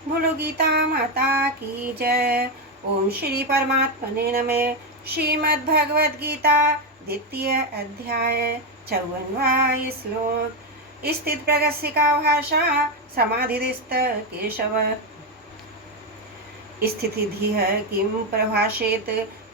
बोलो गीता माता की जय। ओम श्री परमात्मने नमः। श्रीमद् भगवद गीता द्वितीय अध्याय 54वां श्लोक। स्थित प्रगस्य का भाषा समाधिस्थ केशव। स्थितिधिः किं प्रभाषेत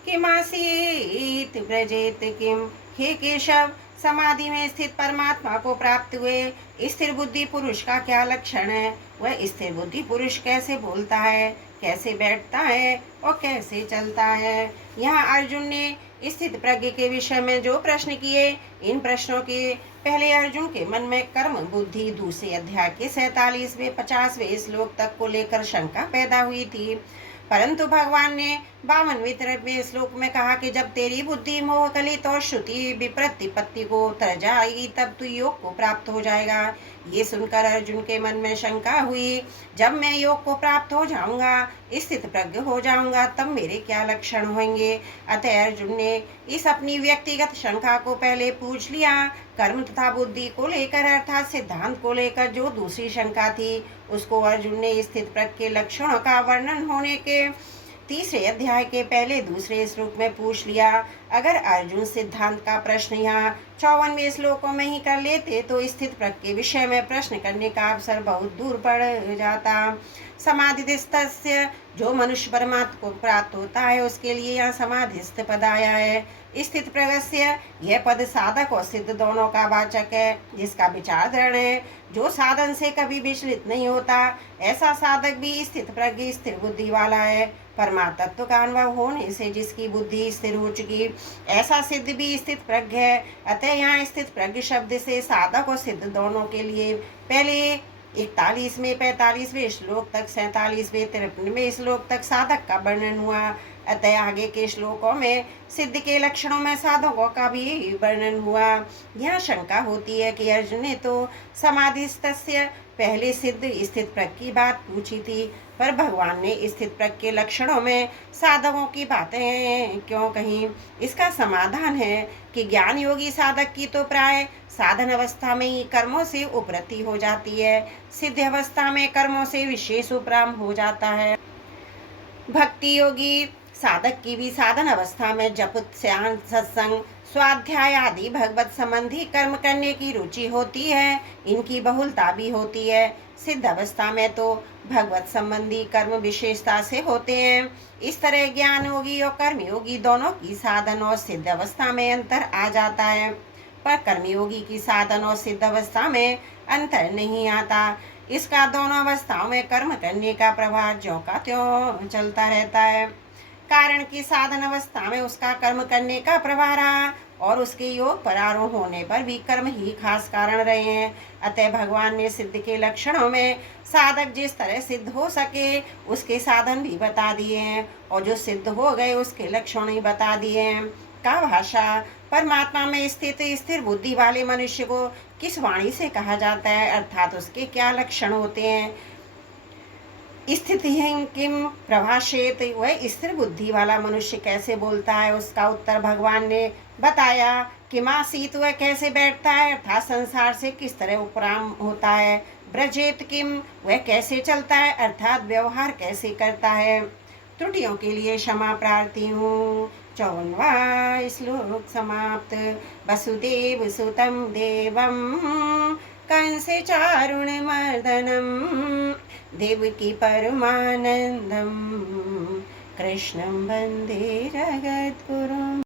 किमासीत व्रजेत किम। हे केशव, समाधि में स्थित परमात्मा को प्राप्त हुए स्थिर बुद्धि पुरुष का क्या लक्षण है? वह स्थिर बुद्धि पुरुष कैसे बोलता है, कैसे बैठता है और कैसे चलता है? यहाँ अर्जुन ने स्थित प्रज्ञ के विषय में जो प्रश्न किए, इन प्रश्नों के पहले अर्जुन के मन में कर्म बुद्धि दूसरे अध्याय के 47वें 50वें श्लोक तक को लेकर शंका पैदा हुई थी। परंतु भगवान ने 52वें श्लोक में कहा कि जब तेरी बुद्धि मोह कलित और श्रुति विप्रतिपत्ति को तर जाएगी तब तू योग को प्राप्त हो जाएगा। ये सुनकर अर्जुन के मन में शंका हुई, जब मैं योग को प्राप्त हो जाऊंगा, स्थित प्रज्ञ हो जाऊंगा, तब मेरे क्या लक्षण होंगे? अतः अर्जुन ने इस अपनी व्यक्तिगत शंका को पहले पूछ लिया। कर्म तथा बुद्धि को लेकर अर्थात सिद्धांत को लेकर जो दूसरी शंका थी, उसको अर्जुन ने स्थित प्रज्ञ के लक्षणों का वर्णन होने के तीसरे अध्याय के पहले दूसरे श्लोक में पूछ लिया। अगर अर्जुन सिद्धांत का प्रश्न यहाँ 54वें श्लोकों में ही कर लेते तो स्थित प्रज्ञ के विषय में प्रश्न करने का अवसर बहुत दूर पड़ जाता। समाधिस्थस्य, जो मनुष्य परमात्मा को प्राप्त होता है उसके लिए यहाँ समाधिस्थ पद आया है। स्थित प्रगस्य, यह पद साधक और सिद्ध दोनों का वाचक है, जिसका विचार दृढ़ है, जो साधन से कभी विचलित नहीं होता, ऐसा साधक भी स्थित प्रज्ञ स्थिर बुद्धि वाला है। परमात्म तत्व का अनुभव होने से जिसकी बुद्धि स्थिर हो चुकी, ऐसा सिद्ध भी स्थित प्रज्ञ है। अतः यहाँ स्थित प्रज्ञ शब्द से साधक और सिद्ध दोनों के लिए पहले 41वें 45वें श्लोक तक 47वें 53वें श्लोक तक साधक का वर्णन हुआ। अतः आगे के श्लोकों में सिद्ध के लक्षणों में साधकों का भी वर्णन हुआ। यह शंका होती है कि अर्जुन ने तो समाधिस्थस्य पहले सिद्ध स्थित प्रज्ञ की बात पूछी थी, पर भगवान ने स्थित प्रज्ञ के लक्षणों में साधकों की बातें क्यों कही? इसका समाधान है कि ज्ञान योगी साधक की तो प्राय साधन अवस्था में ही कर्मों से उपरति हो जाती है, सिद्ध अवस्था में कर्मों से विशेष उपराम हो जाता है। भक्ति योगी साधक की भी साधन अवस्था में जप ध्यान सत्संग स्वाध्याय आदि भगवत संबंधी कर्म करने की रुचि होती है, इनकी बहुलता भी होती है। सिद्ध अवस्था में तो भगवत संबंधी कर्म विशेषता से होते हैं। इस तरह ज्ञान योगी और कर्मयोगी दोनों की साधन और सिद्ध अवस्था में अंतर आ जाता है, पर कर्मयोगी की साधन और सिद्ध अवस्था में अंतर नहीं आता। इसका दोनों अवस्थाओं में कर्म करने का प्रभाव ज्यों का त्यों चलता रहता है, कारण कि साधन अवस्था में उसका कर्म करने का प्रभाव रहा और उसके योग परारोह होने पर भी कर्म ही खास कारण रहे हैं। अतः भगवान ने सिद्ध के लक्षणों में साधक जिस तरह सिद्ध हो सके उसके साधन भी बता दिए हैं, और जो सिद्ध हो गए उसके लक्षण ही बता दिए हैं। का भाषा, परमात्मा में स्थित स्थिर बुद्धि वाले मनुष्य को किस वाणी से कहा जाता है, अर्थात उसके क्या लक्षण होते हैं? स्थिति किम प्रभाषेत, वह स्थिर बुद्धि वाला मनुष्य कैसे बोलता है, उसका उत्तर भगवान ने बताया। किमासीत, वह कैसे बैठता है, अर्थात संसार से किस तरह उपराम होता है। ब्रजेत किम, वह कैसे चलता है, अर्थात व्यवहार कैसे करता है। त्रुटियों के लिए क्षमा प्रार्थी हूँ। 54वां श्लोक समाप्त। वसुदेव सुतम देवम कंसे चारुण मर्दनम देवकी परमानंदम कृष्णं वंदे जगद्गुरुम्।